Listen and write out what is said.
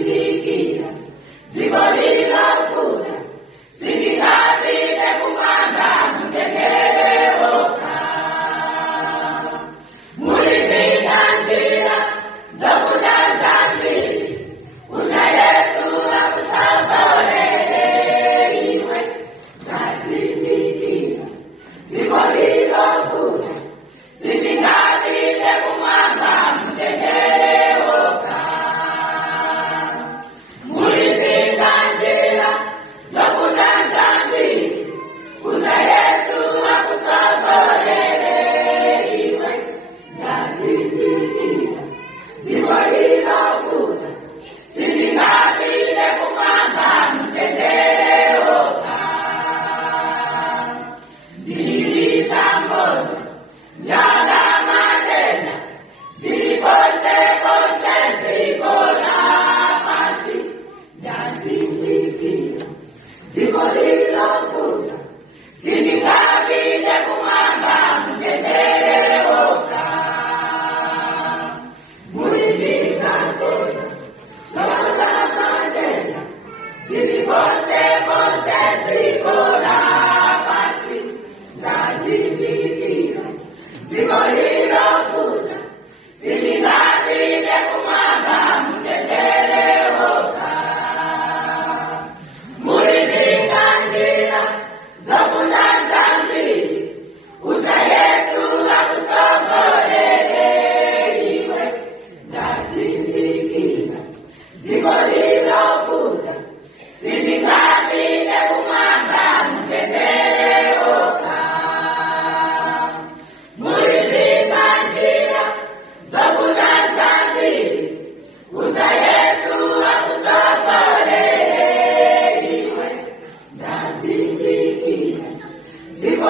ndazindikira zikolila kuta sindingapite kumwamba mtendere wokha mulipita njira zokuta zambiri uza Yesu akutsogolere iwe ndazindikira zikolila kuta sindingapite kumwamba mtendere wokha mulipita njira zokuta zambiri uza Yesu akutsogolere iwe ndazindikira zikolila kuta sindingapite kumwamba mtendere wokha ndilitambona njala matenda zilipose pose zikola pasi ndazindikira zikolila kuta sindingapite kumwamba mtendere wokha mulipita njira zokuta matenda zilipose pose zikola pasi ndazindikira zikolila kuta sindingapite kumwamba mtendere wokha mulipita njira zokuta zambiri uza Yesu akutsogolere iwe ndazindikira zikolila kuta sindingapite kumwamba mtendere wokha mulipita njira zokuta zambiri uza Yesu akutsogolere iwe ndazindikira zikolila